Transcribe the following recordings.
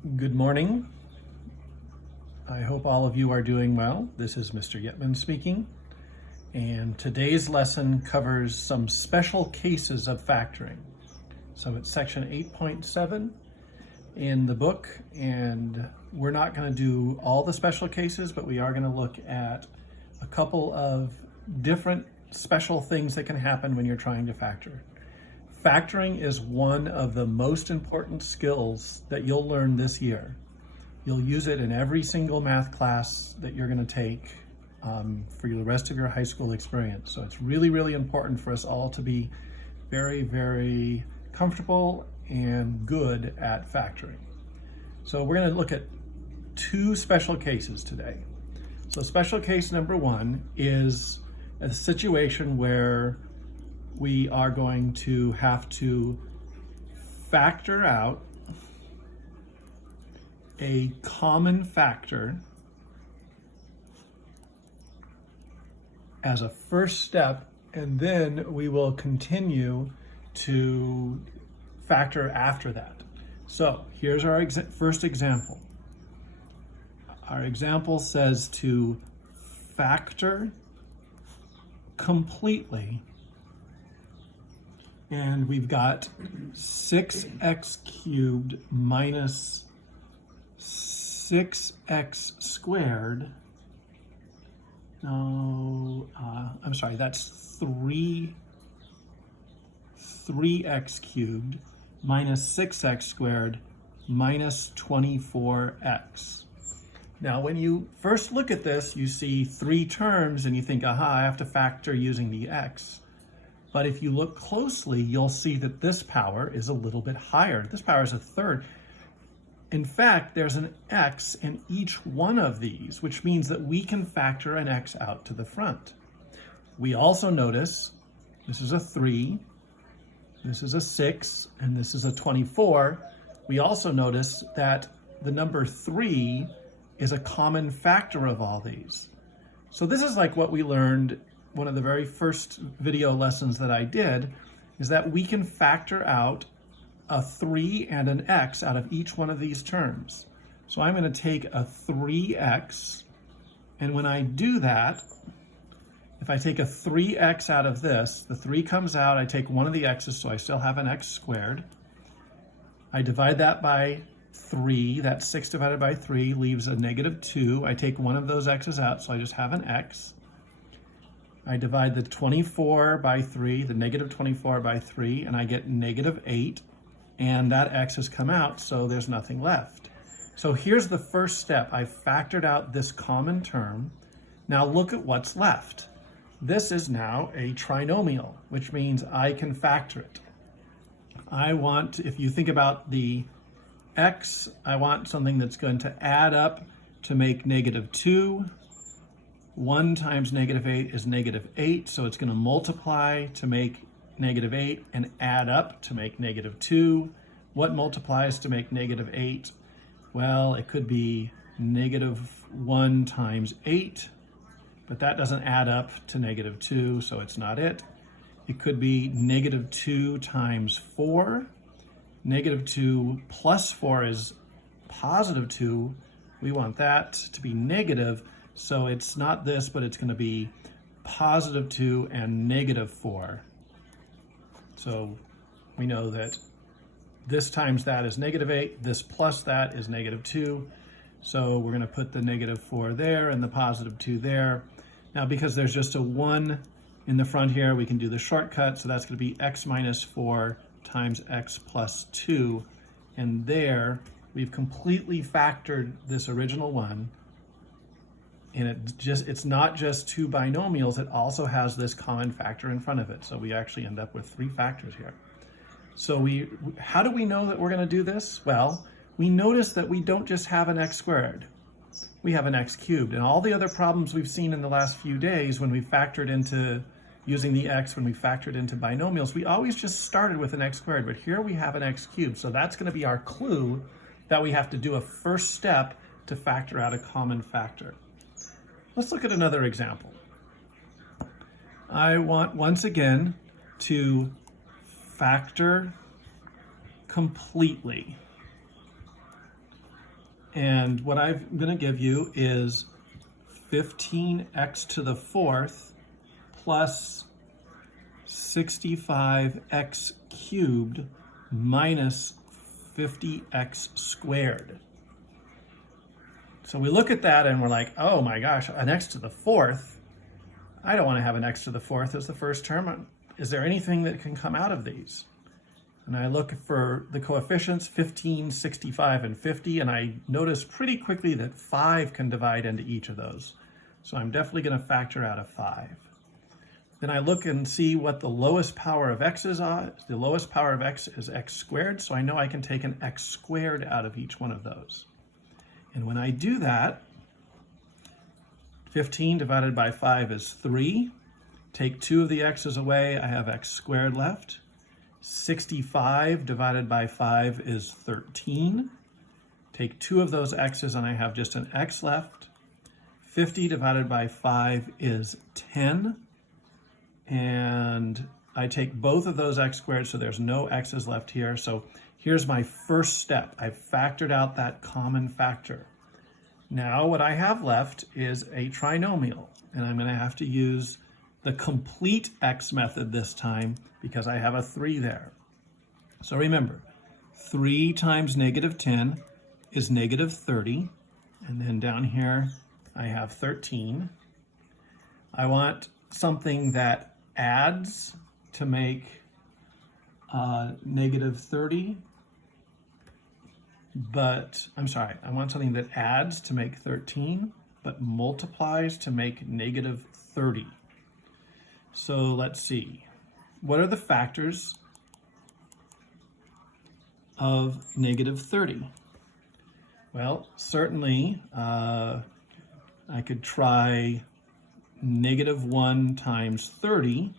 Good morning. I hope all of you are doing well. This is Mr. Yetman speaking, and today's lesson covers some special cases of factoring. So it's section 8.7 in the book, and we're not going to do all the special cases, but we are going to look at a couple of different special things that can happen when you're trying to factor. Factoring is one of the most important skills that you'll learn this year. You'll use it in every single math class that you're going to take for the rest of your high school experience. So it's really, really important for us all to be very, very comfortable and good at factoring. So we're going to look at two special cases today. So special case number one is a situation where we are going to have to factor out a common factor as a first step, and then we will continue to factor after that. So here's our first example. Our example says to factor completely, and we've got 6x cubed minus 6x squared. No, I'm sorry, that's 3x cubed minus 6x squared minus 24x. Now, when you first look at this, you see three terms and you think, aha, I have to factor using the x. But if you look closely, you'll see that this power is a little bit higher. This power is a third. In fact, there's an x in each one of these, which means that we can factor an x out to the front. We also notice this is a 3, this is a 6, and this is a 24. We also notice that the number 3 is a common factor of all these. So this is like what we learned. One of the very first video lessons that I did is that we can factor out a 3 and an x out of each one of these terms. So I'm going to take a 3x, and when I do that, if I take a 3x out of this, the 3 comes out, I take one of the x's, so I still have an x squared. I divide that by 3, that's 6 divided by 3, leaves a negative 2. I take one of those x's out, so I just have an x. I divide the 24 by 3, the negative 24 by 3, and I get negative 8, and that x has come out, so there's nothing left. So here's the first step. I factored out this common term. Now look at what's left. This is now a trinomial, which means I can factor it. I want, if you think about the x, I want something that's going to add up to make negative 2. 1 times negative 8 is negative 8, so it's going to multiply to make negative 8 and add up to make negative 2. What multiplies to make negative 8? Well, it could be negative 1 times 8, but that doesn't add up to negative 2, so it's not it. It could be negative 2 times 4. Negative 2 plus 4 is positive 2. We want that to be negative. So it's not this, but it's going to be positive 2 and negative 4. So we know that this times that is negative 8, this plus that is negative 2. So we're going to put the negative 4 there and the positive 2 there. Now, because there's just a 1 in the front here, we can do the shortcut. So that's going to be x minus 4 times x plus 2. And there, we've completely factored this original one. And it's not just two binomials, it also has this common factor in front of it. So we actually end up with 3 factors here. So how do we know that we're going to do this? Well, we notice that we don't just have an x squared. We have an x cubed. And all the other problems we've seen in the last few days when we factored into using the x, when we factored into binomials, we always just started with an x squared. But here we have an x cubed. So that's going to be our clue that we have to do a first step to factor out a common factor. Let's look at another example. I want, once again, to factor completely. And what I'm going to give you is 15x to the fourth plus 65x cubed minus 50x squared. So we look at that and we're like, oh my gosh, an x to the fourth. I don't want to have an x to the fourth as the first term. Is there anything that can come out of these? And I look for the coefficients 15, 65, and 50, and I notice pretty quickly that 5 can divide into each of those. So I'm definitely going to factor out a 5. Then I look and see what the lowest power of x is. The lowest power of x is x squared, so I know I can take an x squared out of each one of those. And when I do that, 15 divided by 5 is 3. Take 2 of the x's away, I have x squared left. 65 divided by 5 is 13. Take 2 of those x's and I have just an x left. 50 divided by 5 is 10. And I take both of those x squared, so there's no x's left here. So here's my first step. I've factored out that common factor. Now what I have left is a trinomial, and I'm going to have to use the complete x method this time because I have a 3 there. So remember, 3 times negative 10 is negative 30, and then down here I have 13. I want something that adds to make negative 30, but I'm sorry, I want something that adds to make 13, but multiplies to make negative 30. So let's see, what are the factors of negative 30? Well, certainly I could try negative 1 times 30,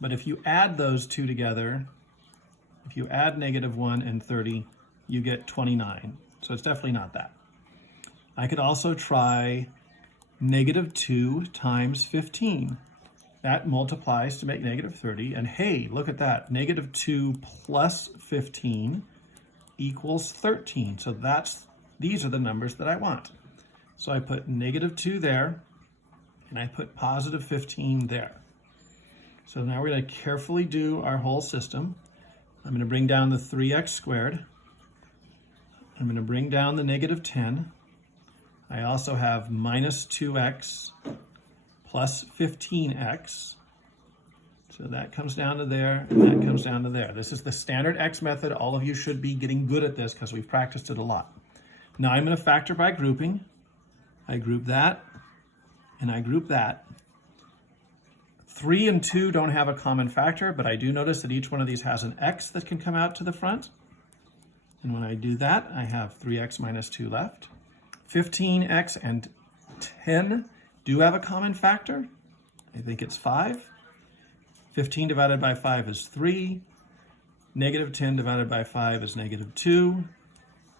but if you add those two together, if you add negative 1 and 30, you get 29. So it's definitely not that. I could also try negative 2 times 15. That multiplies to make negative 30, and hey, look at that. Negative 2 plus 15 equals 13. So these are the numbers that I want. So I put negative 2 there, and I put positive 15 there. So now we're going to carefully do our whole system. I'm going to bring down the 3x squared. I'm going to bring down the negative 10. I also have minus 2x plus 15x. So that comes down to there, and that comes down to there. This is the standard x method. All of you should be getting good at this because we've practiced it a lot. Now I'm going to factor by grouping. I group that, and I group that. 3 and 2 don't have a common factor, but I do notice that each one of these has an x that can come out to the front. And when I do that, I have 3x minus 2 left. 15x and 10 do have a common factor. I think it's 5. 15 divided by 5 is 3. Negative 10 divided by 5 is negative 2.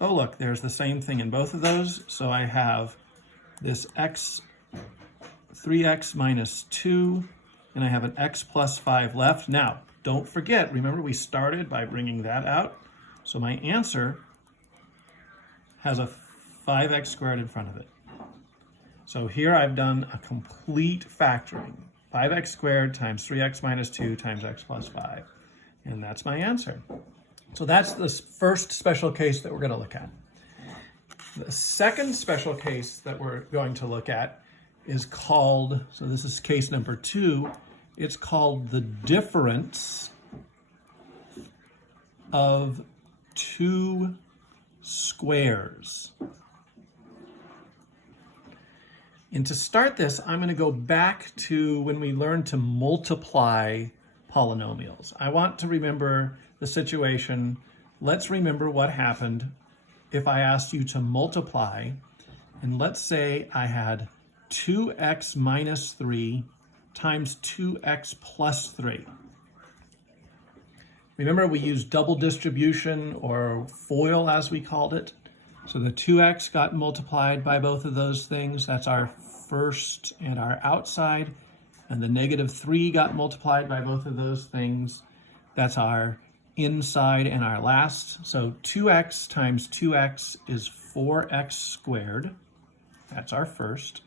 Oh, look, there's the same thing in both of those. So I have this x, 3x minus 2, and I have an x plus 5 left. Now, don't forget, remember we started by bringing that out. So my answer has a 5x squared in front of it. So here I've done a complete factoring. 5x squared times 3x minus 2 times x plus 5. And that's my answer. So that's the first special case that we're going to look at. The second special case that we're going to look at is called, so this is case number 2, it's called the difference of 2 squares. And to start this, I'm going to go back to when we learned to multiply polynomials. I want to remember the situation. Let's remember what happened if I asked you to multiply, and let's say I had 2x minus 3 times 2x plus 3. Remember, we used double distribution, or FOIL as we called it. So the 2x got multiplied by both of those things. That's our first and our outside. And the negative 3 got multiplied by both of those things. That's our inside and our last. So 2x times 2x is 4x squared. That's our first.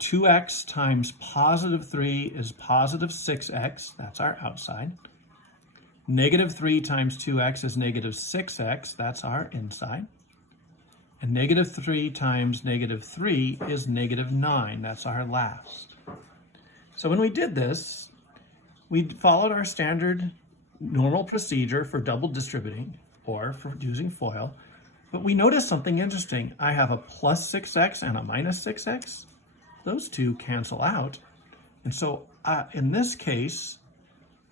2x times positive 3 is positive 6x. That's our outside. Negative 3 times 2x is negative 6x. That's our inside. And negative 3 times negative 3 is negative 9. That's our last. So when we did this, we followed our standard normal procedure for double distributing or for using FOIL, but we noticed something interesting. I have a plus 6x and a minus 6x. Those two cancel out. And so in this case,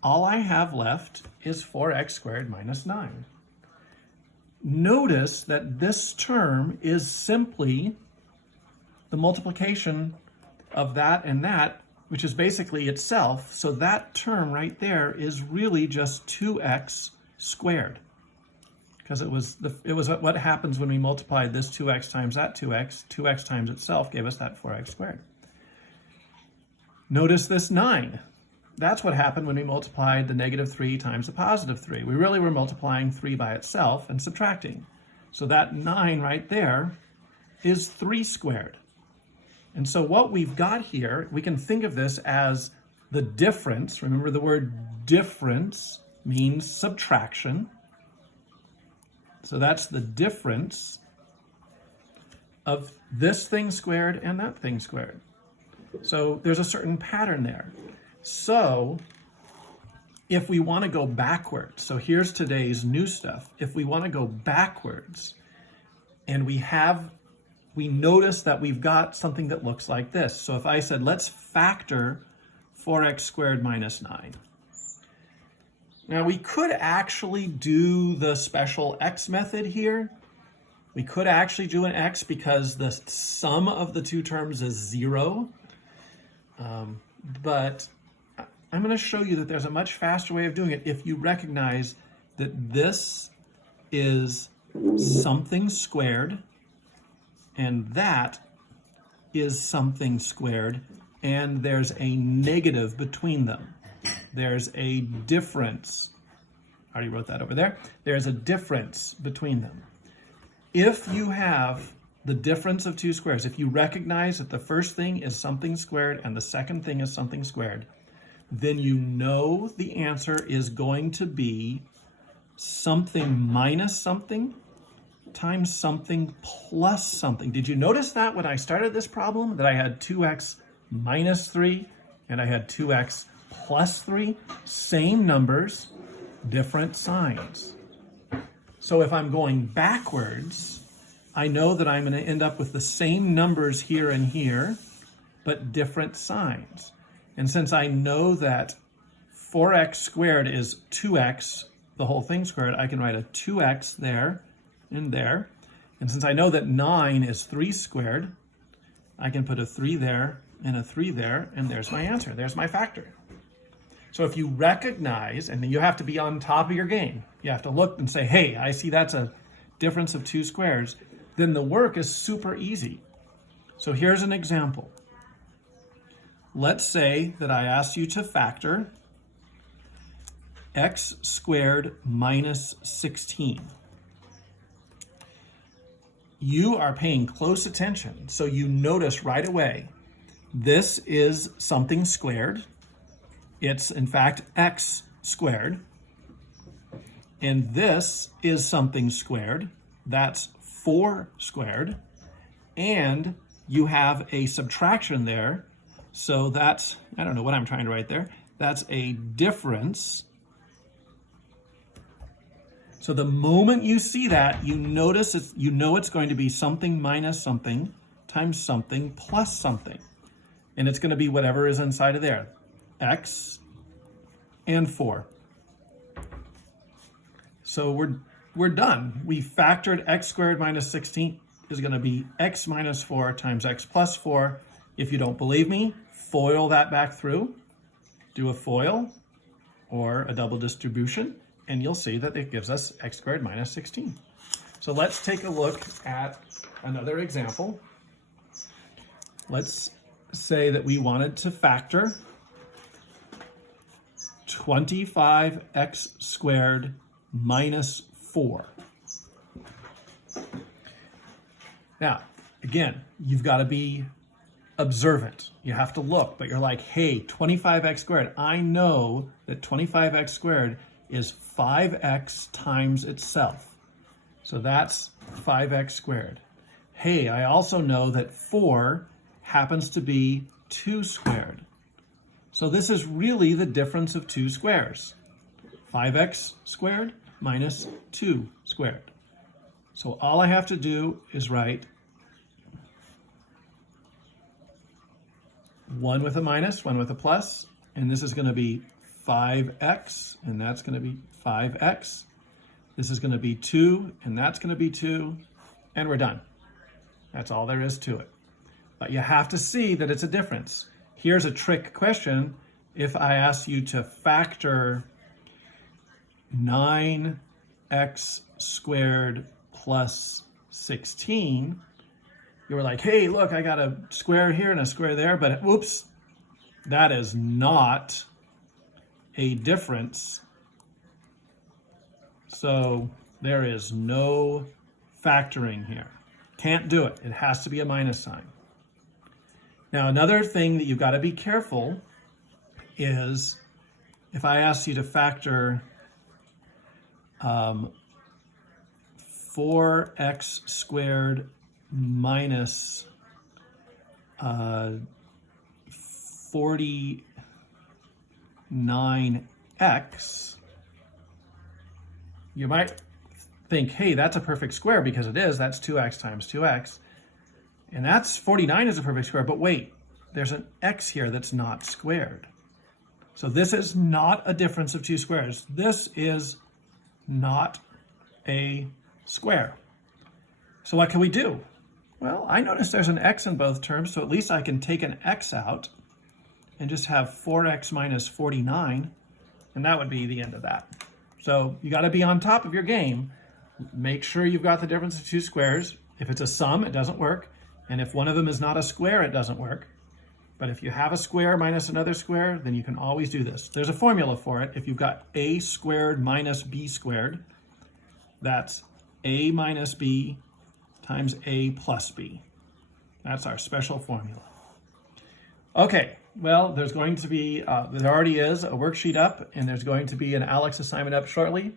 all I have left is 4x squared minus 9. Notice that this term is simply the multiplication of that and that, which is basically itself. So that term right there is really just 2x squared, because it was what happens when we multiplied this 2x times that 2x times itself gave us that 4x squared. Notice this 9. That's what happened when we multiplied the negative 3 times the positive 3. We really were multiplying 3 by itself and subtracting. So that 9 right there is 3 squared. And so what we've got here, we can think of this as the difference. Remember, the word difference means subtraction. So that's the difference of this thing squared and that thing squared. So there's a certain pattern there. So if we want to go backwards, so here's today's new stuff. If we want to go backwards and we notice that we've got something that looks like this. So if I said, let's factor 4x squared minus 9. Now we could actually do the special x method here. We could actually do an x because the sum of the two terms is 0. But I'm going to show you that there's a much faster way of doing it if you recognize that this is something squared and that is something squared, and there's a negative between them. There's a difference. I already wrote that over there. There's a difference between them. If you have the difference of two squares, if you recognize that the first thing is something squared and the second thing is something squared, then you know the answer is going to be something minus something times something plus something. Did you notice that when I started this problem, that I had 2x minus 3 and I had 2x plus 3? Same numbers, different signs. So if I'm going backwards, I know that I'm going to end up with the same numbers here and here, but different signs. And since I know that 4x squared is 2x, the whole thing squared, I can write a 2x there and there. And since I know that 9 is 3 squared, I can put a 3 there and a 3 there, and there's my answer. There's my factor. So if you recognize, and you have to be on top of your game, you have to look and say, hey, I see that's a difference of 2 squares, then the work is super easy. So here's an example. Let's say that I ask you to factor x squared minus 16. You are paying close attention, so you notice right away, this is something squared. It's, in fact, x squared. And this is something squared. That's 4 squared. And you have a subtraction there. So that's, I don't know what I'm trying to write there. That's a difference. So the moment you see that, you notice you know it's going to be something minus something times something plus something. And it's going to be whatever is inside of there. X and 4. So we're done. We factored x squared minus 16 is going to be x minus 4 times x plus 4. If you don't believe me, FOIL that back through. Do a FOIL or a double distribution, and you'll see that it gives us x squared minus 16. So let's take a look at another example. Let's say that we wanted to factor 25x squared minus 4. Now, again, you've got to be observant. You have to look, but you're like, hey, 25x squared. I know that 25x squared is 5x times itself. So that's 5x squared. Hey, I also know that 4 happens to be 2 squared. So this is really the difference of two squares. 5x squared minus 2 squared. So all I have to do is write 1 with a minus, 1 with a plus, and this is going to be 5x, and that's going to be 5x. This is going to be 2, and that's going to be 2, and we're done. That's all there is to it. But you have to see that it's a difference. Here's a trick question. If I ask you to factor 9x squared plus 16, you were like, hey, look, I got a square here and a square there, but whoops, that is not a difference. So there is no factoring here. Can't do it. It has to be a minus sign. Now, another thing that you've got to be careful is if I ask you to factor 4x squared minus 49x, you might think, hey, that's a perfect square because it is. That's 2x times 2x. And that's 49 is a perfect square. But wait, there's an x here that's not squared. So this is not a difference of two squares. This is not a square. So what can we do? Well, I notice there's an x in both terms, so at least I can take an x out and just have 4x minus 49, and that would be the end of that. So you got to be on top of your game. Make sure you've got the difference of two squares. If it's a sum, it doesn't work. And if one of them is not a square, it doesn't work. But if you have a square minus another square, then you can always do this. There's a formula for it. If you've got a squared minus b squared, that's a minus b times a plus b. That's our special formula. Okay, well, there's going to be, there already is a worksheet up, and there's going to be an Alex assignment up shortly.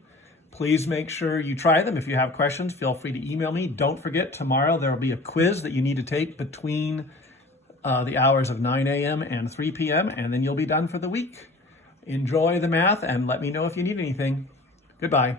Please make sure you try them. If you have questions, feel free to email me. Don't forget, tomorrow there will be a quiz that you need to take between the hours of 9 a.m. and 3 p.m., and then you'll be done for the week. Enjoy the math, and let me know if you need anything. Goodbye.